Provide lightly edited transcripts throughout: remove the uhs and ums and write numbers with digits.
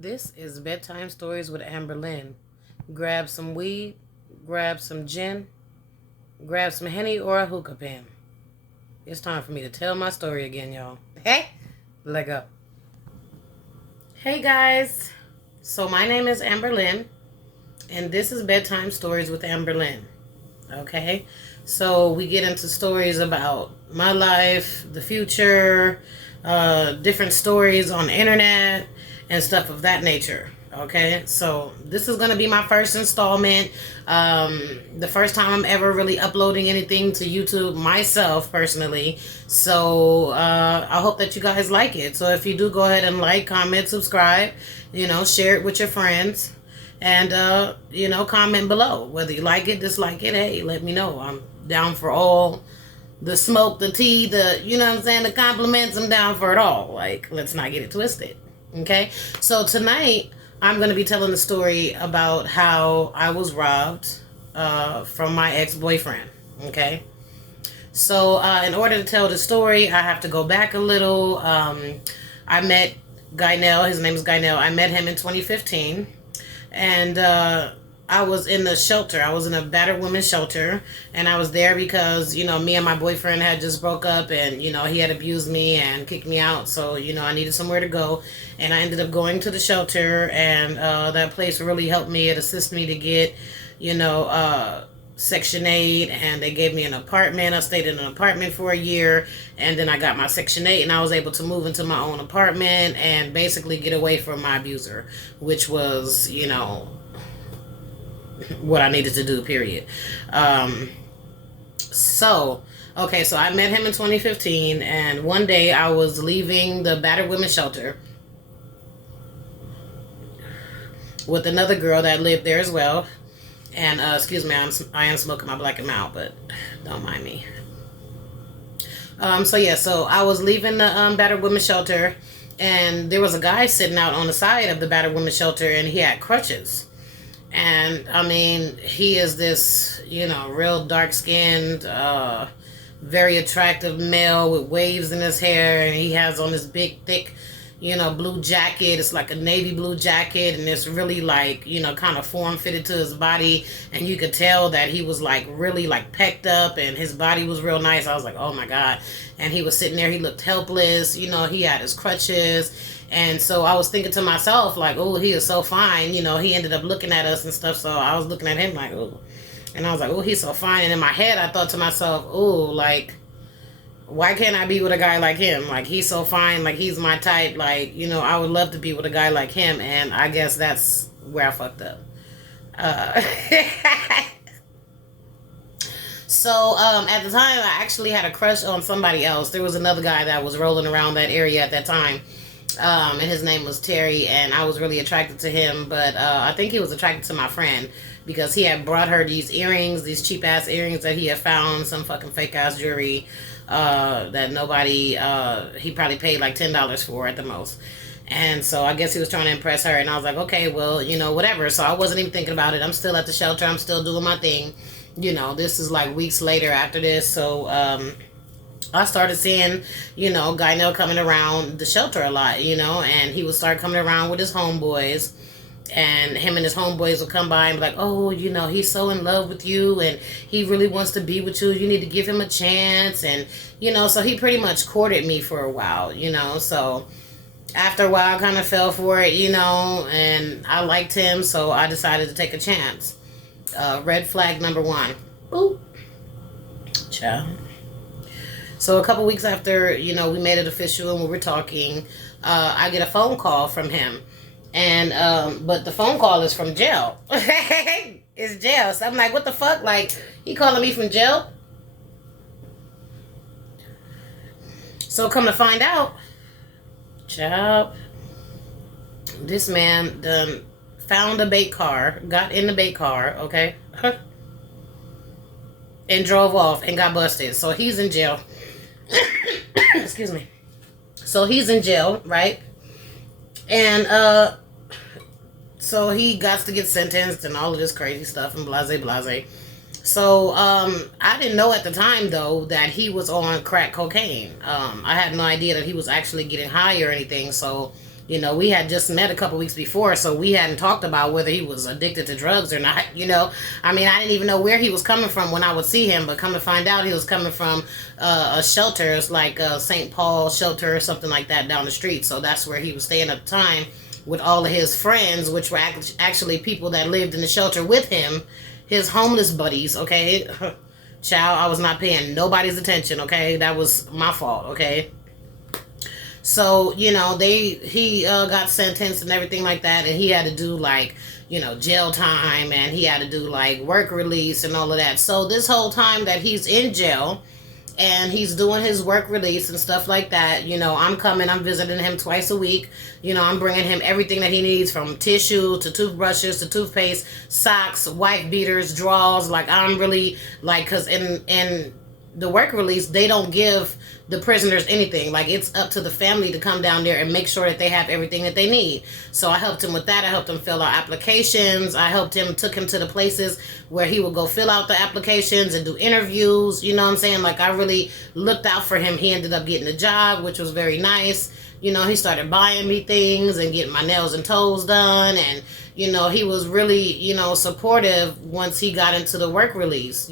This is Bedtime Stories with Amberlynn. Grab some weed, grab some gin, grab some Henny or a hookah pen. It's time for me to tell my story again, y'all. Hey, let go. Hey guys, so my name is Amberlynn, and this is Bedtime Stories with Amberlynn. Okay, so we get into stories about my life, the future, different stories on the internet, and stuff of that nature. Okay, so this is going to be my first installment. The first time I'm ever really uploading anything to YouTube myself personally. So I hope that you guys like it. So if you do, go ahead and like, comment, subscribe, share it with your friends. And, comment below. Whether you like it, dislike it, hey, let me know. I'm down for all the smoke, the tea, the compliments. I'm down for it all. Like, let's not get it twisted. Okay? So tonight, I'm going to be telling the story about how I was robbed from my ex-boyfriend. Okay? So, in order to tell the story, I have to go back a little. I met Guynell. His name is Guynell. I met him in 2015. And I was in the shelter. I was in a battered women's shelter, and I was there because me and my boyfriend had just broke up, and he had abused me and kicked me out. So I needed somewhere to go, and I ended up going to the shelter, and that place really helped me. It assisted me to get Section 8, and they gave me an apartment. I stayed in an apartment for a year, and then I got my Section 8, and I was able to move into my own apartment and basically get away from my abuser, which was, what I needed to do, period. So I met him in 2015, and one day I was leaving the battered women's shelter with another girl that lived there as well. And excuse me, I am smoking my Black and Mild, but don't mind me. So I was leaving the battered women's shelter, and there was a guy sitting out on the side of the battered women's shelter, and he had crutches. And I mean, he is this, real dark skinned, very attractive male with waves in his hair, and he has on this big, thick, blue jacket. It's like a navy blue jacket, and it's really like, kind of form fitted to his body, and you could tell that he was like really like pecked up, and his body was real nice. I was like, oh my God. And he was sitting there, he looked helpless, he had his crutches. And so I was thinking to myself, like, oh, he is so fine. He ended up looking at us and stuff, so I was looking at him like, oh. And I was like, oh, he's so fine. And in my head, I thought to myself, oh, like, why can't I be with a guy like him? Like, he's so fine. Like, he's my type. Like, I would love to be with a guy like him. And I guess that's where I fucked up. So, at the time, I actually had a crush on somebody else. There was another guy that was rolling around that area at that time. And his name was Terry, and I was really attracted to him. But I think he was attracted to my friend because he had brought her these earrings, these cheap-ass earrings that he had found, some fucking fake-ass jewelry that nobody, he probably paid like $10 for at the most. And so I guess he was trying to impress her, and I was like, okay, well, whatever. So I wasn't even thinking about it. I'm still at the shelter. I'm still doing my thing. This is like weeks later after this. So I started seeing, Guynell coming around the shelter a lot, and he would start coming around with his homeboys. And him and his homeboys would come by and be like, oh, he's so in love with you, and he really wants to be with you. You need to give him a chance. And, so he pretty much courted me for a while, So after a while, I kind of fell for it, and I liked him, so I decided to take a chance. Red flag number one. Boop. Ciao. So a couple weeks after, we made it official and we were talking, I get a phone call from him. And, but the phone call is from jail. It's jail. So I'm like, what the fuck? Like, he calling me from jail? So come to find out, chap, this man done found a bait car, got in the bait car, okay? And drove off and got busted. So he's in jail. Excuse me. So he's in jail, right? And so he got to get sentenced and all of this crazy stuff and blase blase. So I didn't know at the time though that he was on crack cocaine. I had no idea that he was actually getting high or anything. So We had just met a couple weeks before, so we hadn't talked about whether he was addicted to drugs or not. I mean, I didn't even know where he was coming from when I would see him, but come to find out, he was coming from a shelter. It's like St. Paul shelter or something like that down the street. So that's where he was staying at the time with all of his friends, which were actually people that lived in the shelter with him, his homeless buddies. Okay, child, I was not paying nobody's attention. Okay, that was my fault. Okay. So, he got sentenced and everything like that, and he had to do like, jail time, and he had to do like work release and all of that. So this whole time that he's in jail and he's doing his work release and stuff like that, I'm visiting him twice a week. I'm bringing him everything that he needs, from tissue to toothbrushes to toothpaste, socks, wife beaters, drawers. Like, I'm really like, because in the work release, they don't give the prisoners anything. Like, it's up to the family to come down there and make sure that they have everything that they need. So I helped him with that. I helped him fill out applications. Took him to the places where he would go fill out the applications and do interviews. You know what I'm saying? Like, I really looked out for him. He ended up getting a job, which was very nice. He started buying me things and getting my nails and toes done. And, he was really, supportive once he got into the work release,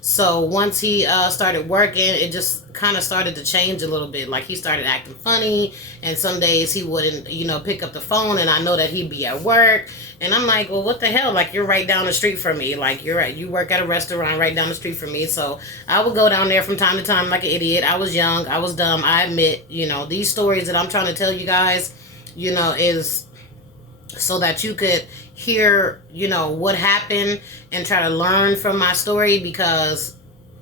So once he started working, it just kind of started to change a little bit. Like, he started acting funny, and some days he wouldn't, pick up the phone, and I know that he'd be at work. And I'm like, well, what the hell? Like, you're right down the street from me. Like, you work at a restaurant right down the street from me. So I would go down there from time to time like an idiot. I was young. I was dumb. I admit, these stories that I'm trying to tell you guys, is so that you could hear, what happened and try to learn from my story, because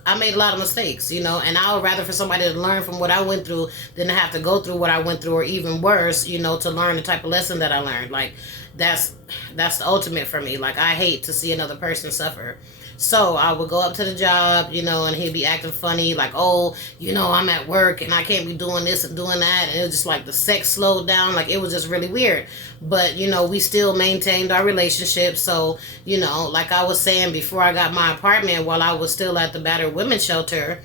I made a lot of mistakes, and I would rather for somebody to learn from what I went through than to have to go through what I went through, or even worse, to learn the type of lesson that I learned. Like, that's the ultimate for me. Like, I hate to see another person suffer. So I would go up to the job, and he'd be acting funny, like, oh, I'm at work and I can't be doing this and doing that. And it was just like the sex slowed down. Like, it was just really weird. But, we still maintained our relationship. So, like I was saying before I got my apartment, while I was still at the battered women's shelter,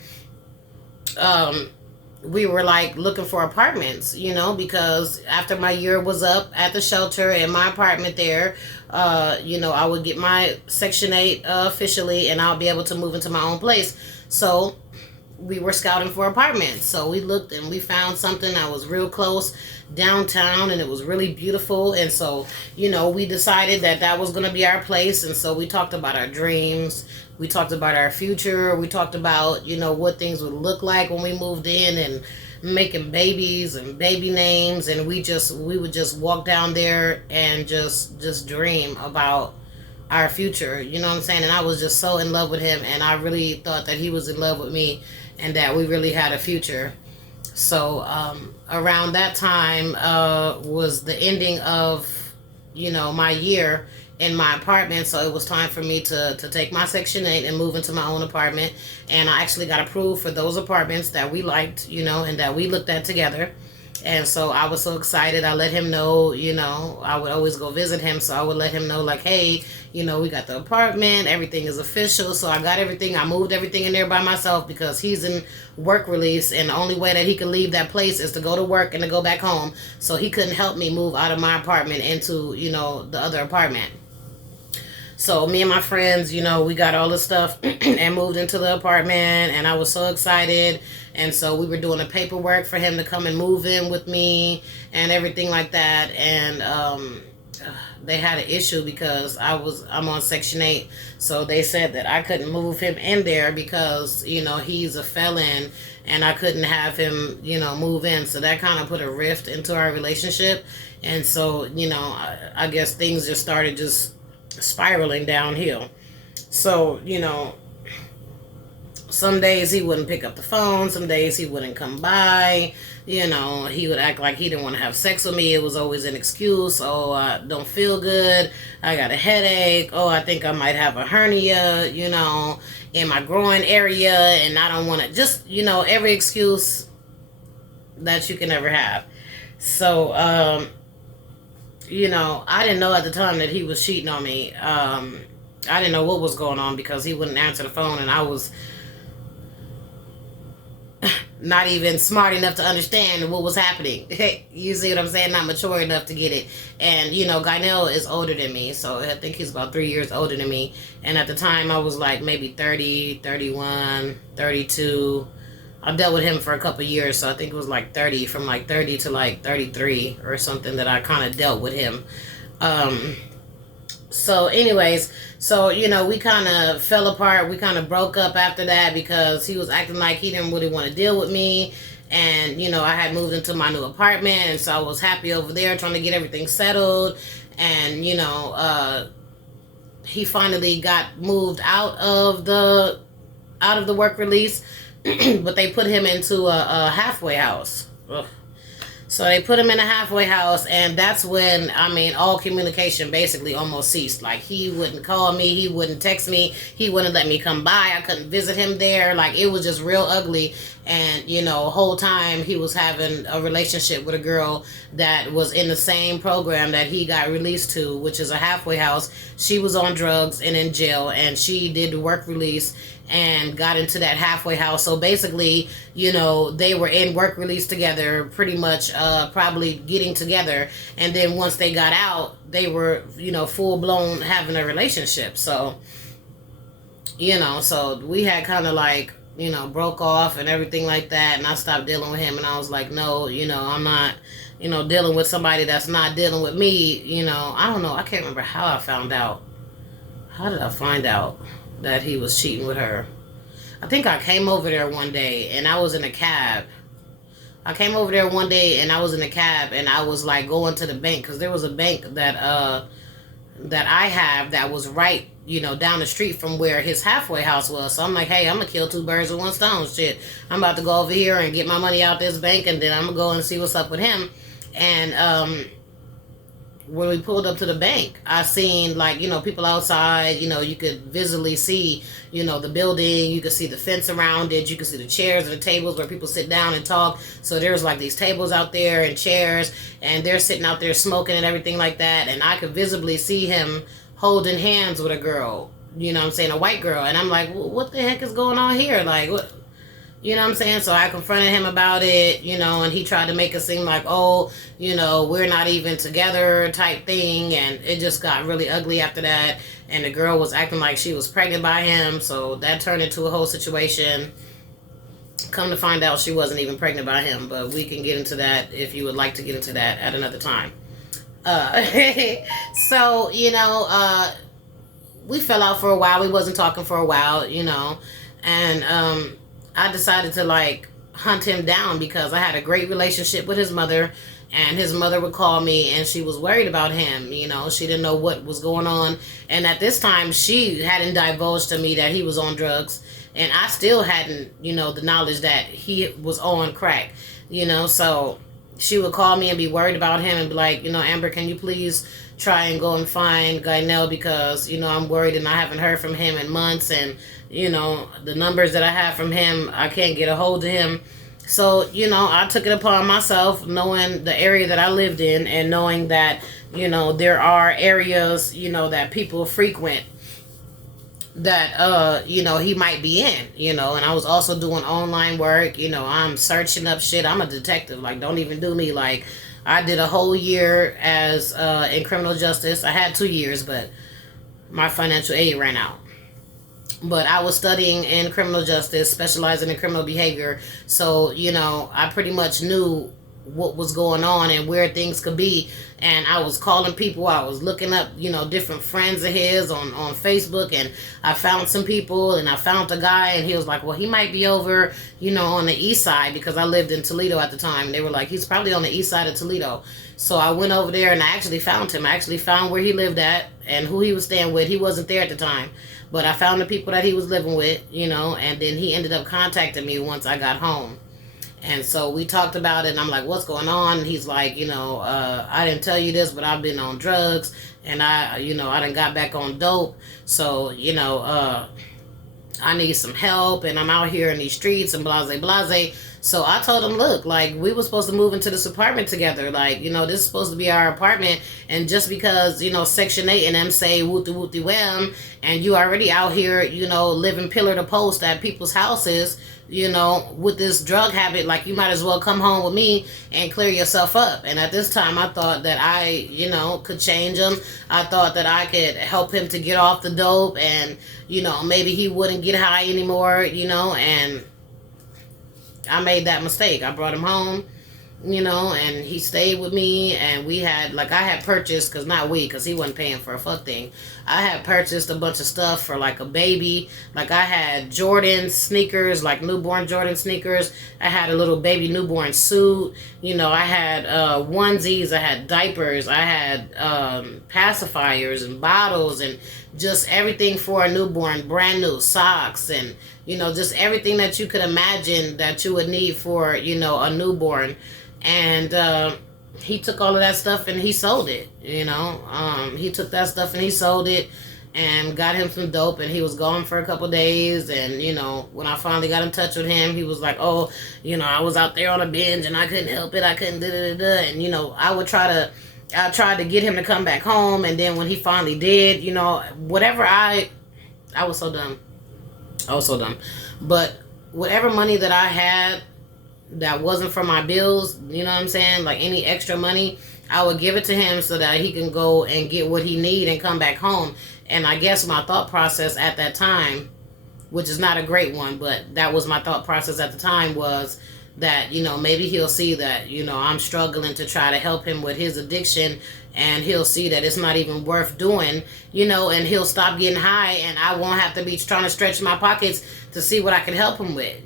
we were like looking for apartments, because after my year was up at the shelter and my apartment there, I would get my Section 8 officially, and I'll be able to move into my own place. So we were scouting for apartments. So we looked and we found something that was real close downtown, and it was really beautiful. And so, we decided that was going to be our place. And so we talked about our dreams. We talked about our future. We talked about, what things would look like when we moved in, and making babies and baby names. And we would just walk down there and just dream about our future. You know what I'm saying? And I was just so in love with him, and I really thought that he was in love with me, and that we really had a future. So around that time was the ending of, my year in my apartment. So it was time for me to take my Section 8 and move into my own apartment. And I actually got approved for those apartments that we liked, and that we looked at together. And so I was so excited. I let him know, I would always go visit him. So I would let him know, like, hey, we got the apartment. Everything is official. So I got everything. I moved everything in there by myself, because he's in work release. And the only way that he could leave that place is to go to work and to go back home. So he couldn't help me move out of my apartment into, the other apartment. So me and my friends, we got all the stuff and moved into the apartment, and I was so excited. And so we were doing the paperwork for him to come and move in with me and everything like that. And they had an issue because I'm on Section 8. So they said that I couldn't move him in there because, he's a felon, and I couldn't have him, move in. So that kind of put a rift into our relationship. And so, I guess things just started just spiraling downhill. So, some days he wouldn't pick up the phone. Some days he wouldn't come by. He would act like he didn't want to have sex with me. It was always an excuse. Oh, I don't feel good. I got a headache. Oh, I think I might have a hernia, in my groin area, and I don't want to. Just, every excuse that you can ever have. So, I didn't know at the time that he was cheating on me. I didn't know what was going on, because he wouldn't answer the phone, and not even smart enough to understand what was happening. You see what I'm saying? Not mature enough to get it. And, Guynell is older than me, so I think he's about 3 years older than me. And at the time, I was like maybe 30, 31, 32. I dealt with him for a couple years, so I think it was like 30, from like 30 to like 33 or something that I kind of dealt with him. So anyways, we kind of fell apart. We kind of broke up after that because he was acting like he didn't really want to deal with me. And, I had moved into my new apartment, and so I was happy over there trying to get everything settled. And, he finally got moved out of the work release, but they put him into a halfway house. Ugh. So they put him in a halfway house, and that's when, all communication basically almost ceased. Like, he wouldn't call me, he wouldn't text me, he wouldn't let me come by, I couldn't visit him there. Like, it was just real ugly. And, whole time he was having a relationship with a girl that was in the same program that he got released to, which is a halfway house. She was on drugs and in jail, and she did the work release and got into that halfway house. So basically, they were in work release together, pretty much probably getting together. And then once they got out, they were, full blown having a relationship. So, so we had kind of like, broke off and everything like that. And I stopped dealing with him, and I was like, no, I'm not, dealing with somebody that's not dealing with me. I don't know. I can't remember how I found out. How did I find out that he was cheating with her? I think I came over there one day, and I was in a cab. I came over there one day, and I was in a cab, and I was like going to the bank, because there was a bank that I have that was right, down the street from where his halfway house was. So I'm like, hey, I'm gonna kill two birds with one stone. Shit, I'm about to go over here and get my money out this bank, and then I'm gonna go and see what's up with him. And when we pulled up to the bank, I seen like, people outside. You could visually see, the building. You could see the fence around it. You could see the chairs and the tables where people sit down and talk. So there's like these tables out there and chairs, and they're sitting out there smoking and everything like that. And I could visibly see him holding hands with a girl, a white girl. And I'm like, what the heck is going on here? Like, what? So I confronted him about it, and he tried to make it seem like, oh, we're not even together type thing. And it just got really ugly after that. And the girl was acting like she was pregnant by him. So that turned into a whole situation. Come to find out, she wasn't even pregnant by him. But we can get into that if you would like to get into that at another time. So, we fell out for a while. We wasn't talking for a while, and I decided to like hunt him down because I had a great relationship with his mother, and his mother would call me, and she was worried about him. She didn't know what was going on. And at this time, she hadn't divulged to me that he was on drugs, and I still hadn't, the knowledge that he was on crack, so she would call me and be worried about him and be like, Amber, can you please try and go and find Guynell, because, I'm worried and I haven't heard from him in months, and, the numbers that I have from him, I can't get a hold of him. So, I took it upon myself, knowing the area that I lived in, and knowing that, there are areas, that people frequent that, he might be in, and I was also doing online work. I'm searching up shit. I'm a detective. Like, don't even do me. Like, I did a whole year as in criminal justice. I had 2 years, but my financial aid ran out. But I was studying in criminal justice, specializing in criminal behavior. So, I pretty much knew what was going on and where things could be. And I was calling people. I was looking up, different friends of his on Facebook. And I found some people, and I found a guy, and he was like, well, he might be over, on the east side, because I lived in Toledo at the time. And they were like, he's probably on the east side of Toledo. So I went over there, and I actually found him. I actually found where he lived at and who he was staying with. He wasn't there at the time, but I found the people that he was living with, and then he ended up contacting me once I got home. And so we talked about it, and I'm like, what's going on? And he's like, I didn't tell you this, but I've been on drugs, and I done got back on dope. So, I need some help, and I'm out here in these streets and blase. So I told him, look, like, we were supposed to move into this apartment together. Like, this is supposed to be our apartment. And just because, Section 8 and them say wooty wooty wham, and you already out here, living pillar to post at people's houses, with this drug habit, like, you might as well come home with me and clear yourself up. And at this time, I thought that I, could change him. I thought that I could help him to get off the dope, and, maybe he wouldn't get high anymore, and I made that mistake. I brought him home, and he stayed with me, and we had, like, I had purchased, because he wasn't paying for a fuck thing. I had purchased a bunch of stuff for, like, a baby. Like, I had Jordan sneakers, like newborn Jordan sneakers. I had a little baby newborn suit. I had onesies. I had diapers. I had pacifiers and bottles and just everything for a newborn, brand new socks, and, just everything that you could imagine that you would need for, a newborn. And he took all of that stuff and he sold it. He took that stuff and he sold it and got him some dope, and he was gone for a couple days. And when I finally got in touch with him, he was like, oh, I was out there on a binge and I couldn't help it, I couldn't da-da-da-da. And I tried to get him to come back home, and then when he finally did, whatever, I was so dumb. But whatever money that I had that wasn't for my bills, you know what I'm saying, like any extra money, I would give it to him so that he can go and get what he need and come back home. And I guess my thought process at that time, which is not a great one, but that was my thought process at the time, was that, maybe he'll see that, I'm struggling to try to help him with his addiction, and he'll see that it's not even worth doing, and he'll stop getting high, and I won't have to be trying to stretch my pockets to see what I can help him with,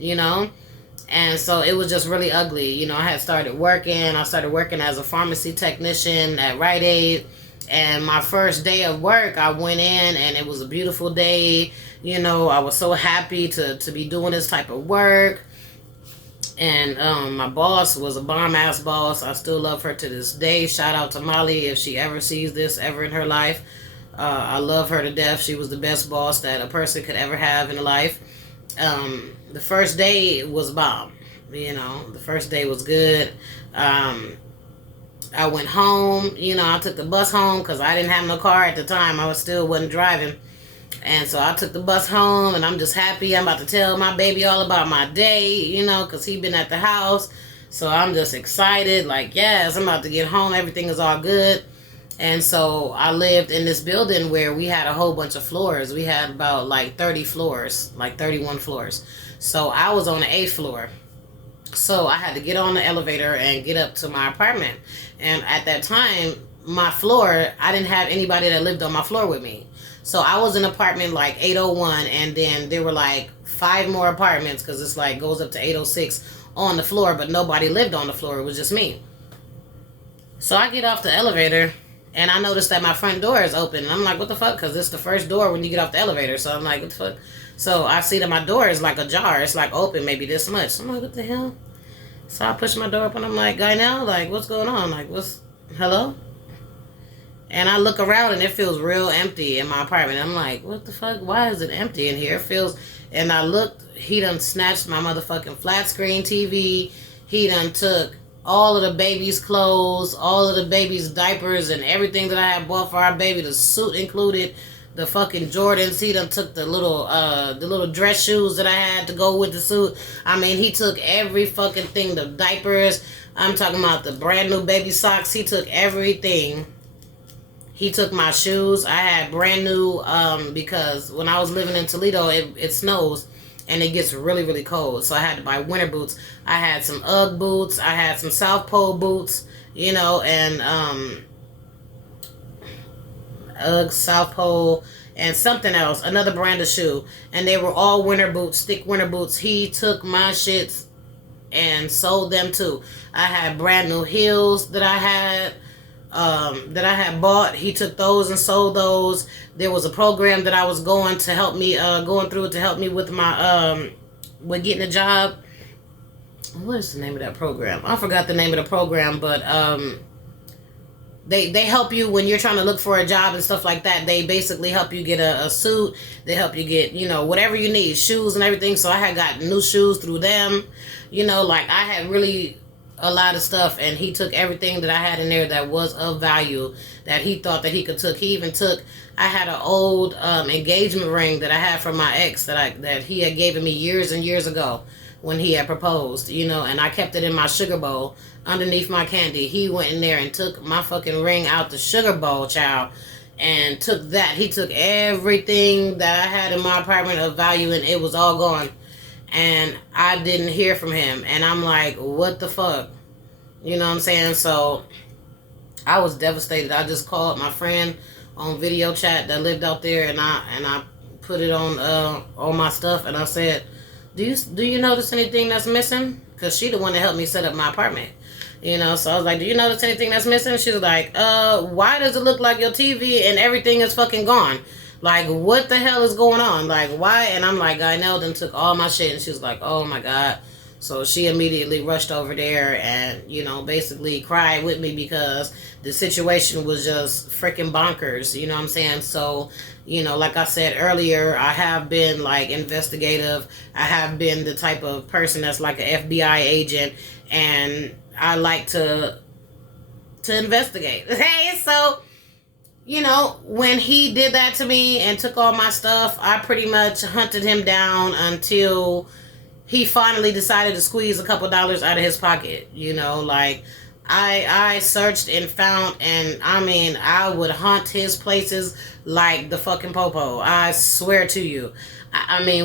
And so it was just really ugly. I had started working. I started working as a pharmacy technician at Rite Aid. And my first day of work, I went in, and it was a beautiful day. I was so happy to be doing this type of work. And my boss was a bomb-ass boss. I still love her to this day. Shout out to Molly if she ever sees this ever in her life. I love her to death. She was the best boss that a person could ever have in life. The first day was bomb. The first day was good. I went home. I took the bus home because I didn't have no car at the time. I wasn't driving. And so I took the bus home, and I'm just happy. I'm about to tell my baby all about my day, because he been at the house. So I'm just excited. Like, yes, I'm about to get home. Everything is all good. And so I lived in this building where we had a whole bunch of floors. We had about like 30 floors, like 31 floors. So I was on the 8th floor. So I had to get on the elevator and get up to my apartment. And at that time, my floor, I didn't have anybody that lived on my floor with me. So I was in apartment like 801, and then there were like 5 more apartments, because it's like goes up to 806 on the floor, but nobody lived on the floor. It was just me. So I get off the elevator, and I noticed that my front door is open. And I'm like, what the fuck? Because it's the first door when you get off the elevator. So I'm like, what the fuck? So I see that my door is like ajar. It's like open maybe this much. So I'm like, what the hell? So I push my door up, and I'm like, guy now? Like, what's going on? Like, hello? And I look around, and it feels real empty in my apartment. I'm like, what the fuck? Why is it empty in here? It feels... And I looked, he done snatched my motherfucking flat screen TV. He done took all of the baby's clothes, all of the baby's diapers, and everything that I had bought for our baby, the suit included, the fucking Jordans. He done took the little dress shoes that I had to go with the suit. I mean, he took every fucking thing, the diapers. I'm talking about the brand new baby socks. He took everything. He took my shoes. I had brand new, because when I was living in Toledo, it snows and it gets really, really cold. So I had to buy winter boots. I had some Ugg boots. I had some South Pole boots, and Ugg, South Pole, and something else, another brand of shoe. And they were all winter boots, thick winter boots. He took my shits and sold them too. I had brand new heels that I had bought. He took those and sold those. There was a program that I was going to help me with my with getting a job. What is the name of that program? I forgot the name of the program, but they help you when you're trying to look for a job and stuff like that. They basically help you get a suit. They help you get, whatever you need, shoes and everything. So I had got new shoes through them. Like I had really a lot of stuff, and he took everything that I had in there that was of value that he thought that he could took. He even took, I had an old engagement ring that I had from my ex that he had given me years and years ago. when he had proposed, and I kept it in my sugar bowl underneath my candy. He went in there and took my fucking ring out the sugar bowl, child, and took that. He took everything that I had in my apartment of value, and it was all gone. And I didn't hear from him. And I'm like, what the fuck? You know what I'm saying? So I was devastated. I just called my friend on video chat that lived out there, and I put it on my stuff, and I said, do you notice anything that's missing? Because she the one that helped me set up my apartment. So I was like, do you notice anything that's missing? She was like, why does it look like your TV and everything is fucking gone? Like, what the hell is going on? Like, why? And I'm like, I know, then took all my shit. And she was like, oh my God. So she immediately rushed over there and, basically cried with me because the situation was just freaking bonkers. You know what I'm saying? So, like I said earlier, I have been like investigative. I have been the type of person that's like an FBI agent, and I like to investigate. Hey, so, when he did that to me and took all my stuff, I pretty much hunted him down until he finally decided to squeeze a couple dollars out of his pocket. Like, I searched and found, and I would hunt his places like the fucking popo. I swear to you.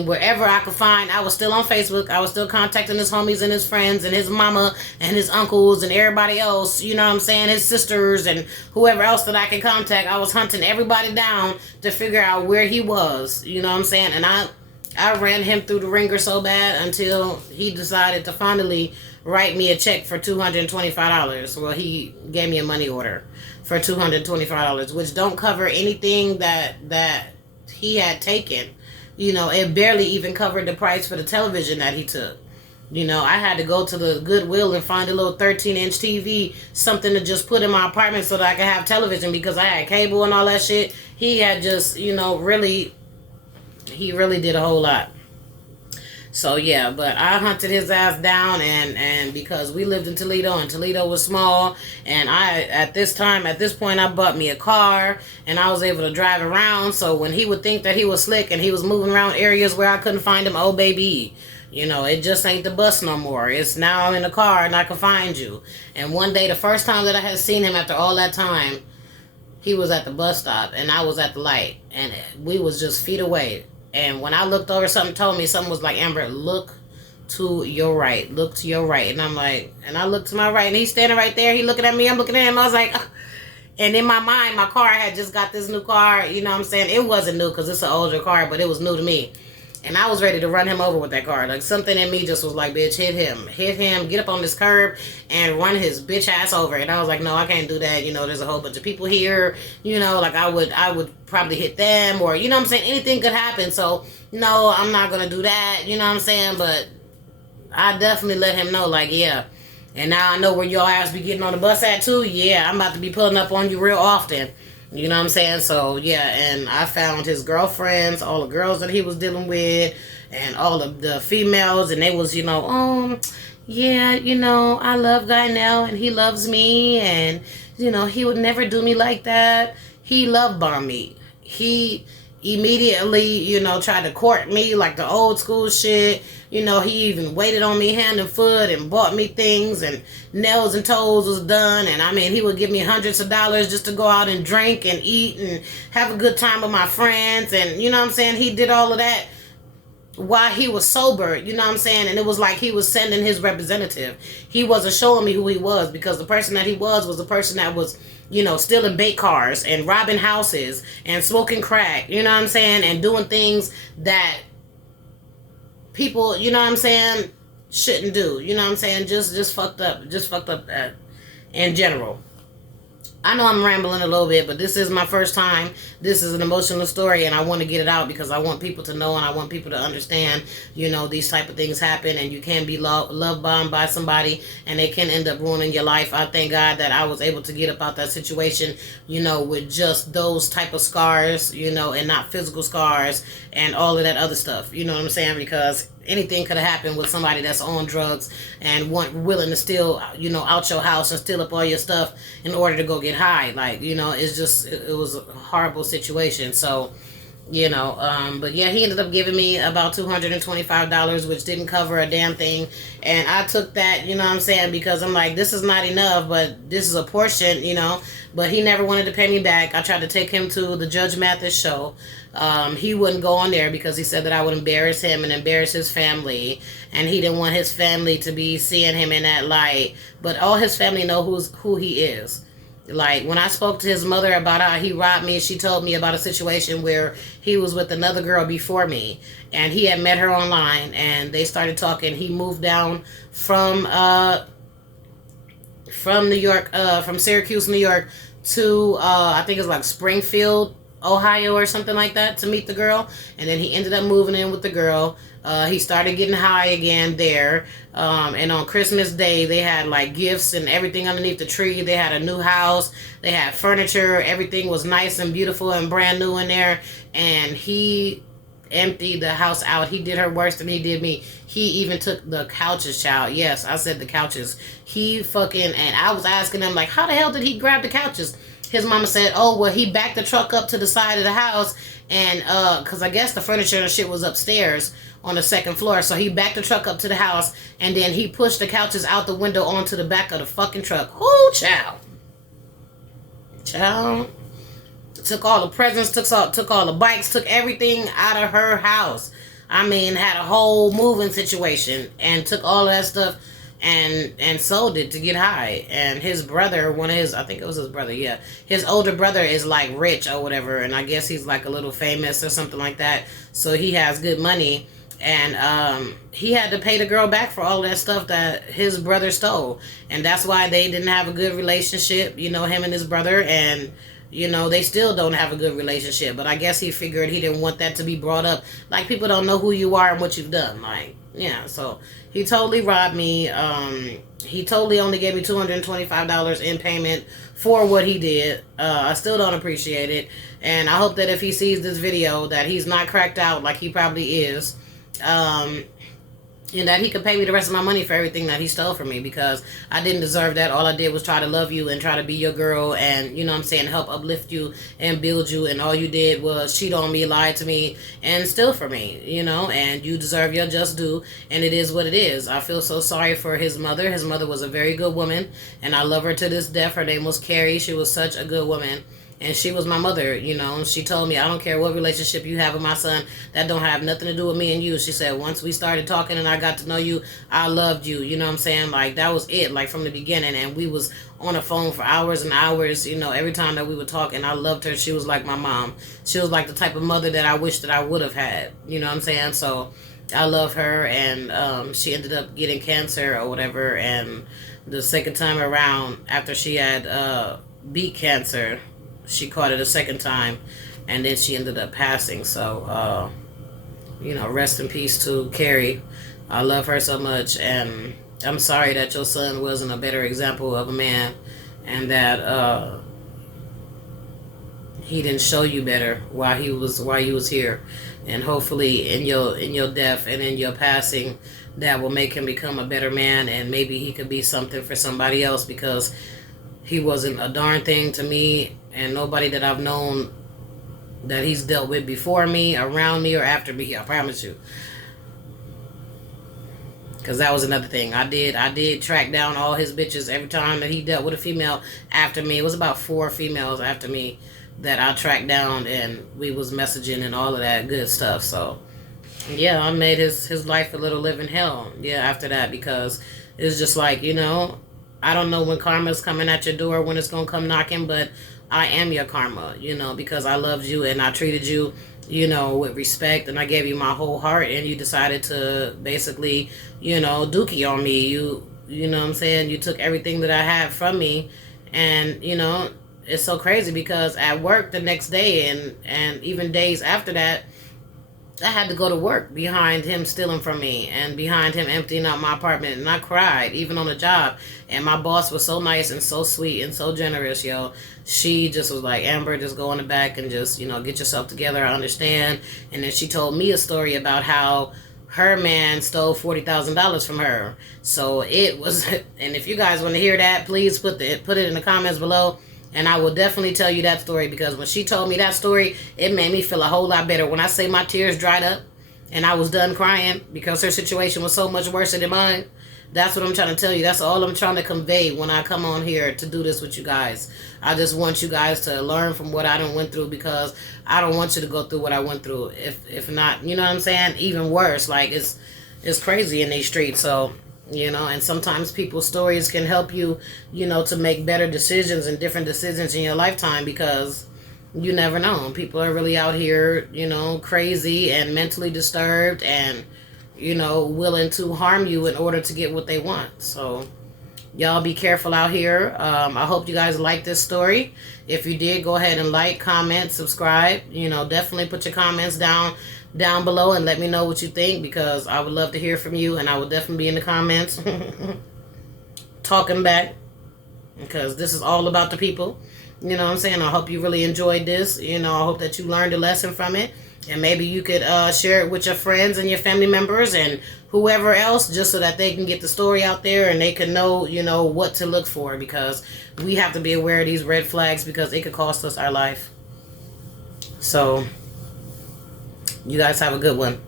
Wherever I could find, I was still on Facebook. I was still contacting his homies and his friends and his mama and his uncles and everybody else, you know what I'm saying, his sisters and whoever else that I could contact. I was hunting everybody down to figure out where he was, you know what I'm saying, and I ran him through the ringer so bad until he decided to finally write me a check for $225. Well, he gave me a money order for $225, which don't cover anything that he had taken. It barely even covered the price for the television that he took. I had to go to the Goodwill and find a little 13-inch TV, something to just put in my apartment so that I could have television because I had cable and all that shit. He had just, he really did a whole lot. So yeah, but I hunted his ass down, and because we lived in Toledo and Toledo was small, and at this point I bought me a car and I was able to drive around. So when he would think that he was slick and he was moving around areas where I couldn't find him, oh baby, it just ain't the bus no more. It's now I'm in the car and I can find you. And one day, the first time that I had seen him after all that time, he was at the bus stop and I was at the light, and we was just feet away. And when I looked over, something was like, Amber, look to your right. Look to your right. And I'm like, and I looked to my right, and he's standing right there. He looking at me. I'm looking at him. I was like, ugh. And in my mind, my car, I had just got this new car. You know what I'm saying? It wasn't new because it's an older car, but it was new to me. And I was ready to run him over with that car. Like, something in me just was like, bitch, hit him, get up on this curb and run his bitch ass over. And I was like, no, I can't do that. There's a whole bunch of people here. Like, I would probably hit them, or, you know what I'm saying? Anything could happen. So, no, I'm not going to do that. You know what I'm saying? But I definitely let him know, like, yeah. And now I know where your ass be getting on the bus at, too. Yeah, I'm about to be pulling up on you real often. You know what I'm saying? So, yeah, and I found his girlfriends, all the girls that he was dealing with, and all of the females, and they was, yeah, I love Guynell, and he loves me, and, he would never do me like that. He love bombed me. He immediately, tried to court me like the old school shit. He even waited on me hand and foot and bought me things, and nails and toes was done. And he would give me hundreds of dollars just to go out and drink and eat and have a good time with my friends. And you know what I'm saying? He did all of that while he was sober, you know what I'm saying? And it was like he was sending his representative. He wasn't showing me who he was, because the person that he was the person that was, stealing bait cars and robbing houses and smoking crack, you know what I'm saying? And doing things that people, you know what I'm saying, shouldn't do. You know what I'm saying? Just fucked up in general. I know I'm rambling a little bit, but this is my first time. This is an emotional story, and I want to get it out because I want people to know, and I want people to understand, these type of things happen, and you can be love bombed by somebody, and they can end up ruining your life. I thank God that I was able to get up out that situation, with just those type of scars, and not physical scars and all of that other stuff. You know what I'm saying? Because anything could have happened with somebody that's on drugs and willing to steal, out your house and steal up all your stuff in order to go get high. Like, it was a horrible situation. So, But yeah, he ended up giving me about $225, which didn't cover a damn thing. And I took that, you know what I'm saying, because I'm like, this is not enough, but this is a portion. But he never wanted to pay me back. I tried to take him to the Judge Mathis show. He wouldn't go on there because he said that I would embarrass him and embarrass his family, and he didn't want his family to be seeing him in that light. But all his family know who he is. Like, when I spoke to his mother about how he robbed me, she told me about a situation where he was with another girl before me, and he had met her online, and they started talking. He moved down from New York, from Syracuse, New York, to I think it's like Springfield, Ohio, or something like that, to meet the girl. And then he ended up moving in with the girl. He started getting high again there. And on Christmas Day, they had like gifts and everything underneath the tree. They had a new house. They had furniture. Everything was nice and beautiful and brand new in there. And he emptied the house out. He did her worse than he did me. He even took the couches, child. Yes, I said the couches. He fucking, and I was asking him, like, how the hell did he grab the couches? His mama said, oh, well, he backed the truck up to the side of the house, and because I guess the furniture and shit was upstairs on the second floor, so he backed the truck up to the house, and then he pushed the couches out the window onto the back of the fucking truck. Ooh, child. Child. Took all the presents, took all the bikes, took everything out of her house. I mean, had a whole moving situation, and took all of that stuff and sold it to get high. And his brother, I think it was his brother, yeah, his older brother is like rich or whatever, and I guess he's like a little famous or something like that, so he has good money. And he had to pay the girl back for all that stuff that his brother stole, and that's why they didn't have a good relationship, him and his brother. And they still don't have a good relationship. But I guess he figured he didn't want that to be brought up. Like, people don't know who you are and what you've done. Like, yeah, so he totally robbed me. He totally only gave me $225 in payment for what he did. I still don't appreciate it. And I hope that if he sees this video that he's not cracked out like he probably is. And that he could pay me the rest of my money for everything that he stole from me, because I didn't deserve that. All I did was try to love you and try to be your girl, and help uplift you and build you, and all you did was cheat on me, lie to me, and steal from me, and you deserve your just due, and it is what it is. I feel so sorry for his mother. His mother was a very good woman, and I love her to this death. Her name was Carrie. She was such a good woman. And she was my mother, She told me, I don't care what relationship you have with my son. That don't have nothing to do with me and you. She said, once we started talking and I got to know you, I loved you. You know what I'm saying? Like, that was it, like, from the beginning. And we was on the phone for hours and hours, every time that we would talk. And I loved her. She was like my mom. She was like the type of mother that I wish that I would have had. You know what I'm saying? So I love her. And she ended up getting cancer or whatever. And the second time around, after she had beat cancer, she caught it a second time, and then she ended up passing. So, rest in peace to Carrie. I love her so much, and I'm sorry that your son wasn't a better example of a man, and that he didn't show you better while you was here. And hopefully, in your death and in your passing, that will make him become a better man, and maybe he could be something for somebody else, because he wasn't a darn thing to me and nobody that I've known that he's dealt with before me, around me, or after me. I promise you. Because that was another thing. I did track down all his bitches every time that he dealt with a female after me. It was about 4 females after me that I tracked down, and we was messaging and all of that good stuff. So, yeah, I made his life a little living hell, after that, because it's just like, I don't know when karma's coming at your door, when it's going to come knocking, but I am your karma, because I loved you and I treated you, with respect, and I gave you my whole heart, and you decided to basically, dookie on me. You know what I'm saying? You took everything that I had from me, and, it's so crazy because at work the next day and even days after that, I had to go to work behind him stealing from me and behind him emptying out my apartment. And I cried, even on the job. And my boss was so nice and so sweet and so generous, yo. She just was like, Amber, just go in the back and just, get yourself together. I understand. And then she told me a story about how her man stole $40,000 from her. So it was, and if you guys want to hear that, please put it in the comments below. And I will definitely tell you that story, because when she told me that story, it made me feel a whole lot better. When I say my tears dried up and I was done crying because her situation was so much worse than mine, that's what I'm trying to tell you. That's all I'm trying to convey when I come on here to do this with you guys. I just want you guys to learn from what I done went through, because I don't want you to go through what I went through. If not, you know what I'm saying? Even worse. Like, it's crazy in these streets. So, and sometimes people's stories can help you, to make better decisions and different decisions in your lifetime, because you never know. People are really out here, crazy and mentally disturbed, and willing to harm you in order to get what they want. So y'all be careful out here. I hope you guys like this story. If you did, go ahead and like, comment, subscribe. Definitely put your comments down below and let me know what you think, because I would love to hear from you, and I will definitely be in the comments talking back, because this is all about the people. You know what I'm saying? I hope you really enjoyed this. I hope that you learned a lesson from it. And maybe you could share it with your friends and your family members and whoever else, just so that they can get the story out there and they can know, what to look for, because we have to be aware of these red flags, because it could cost us our life. So, you guys have a good one.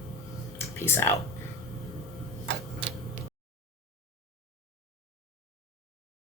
Peace out.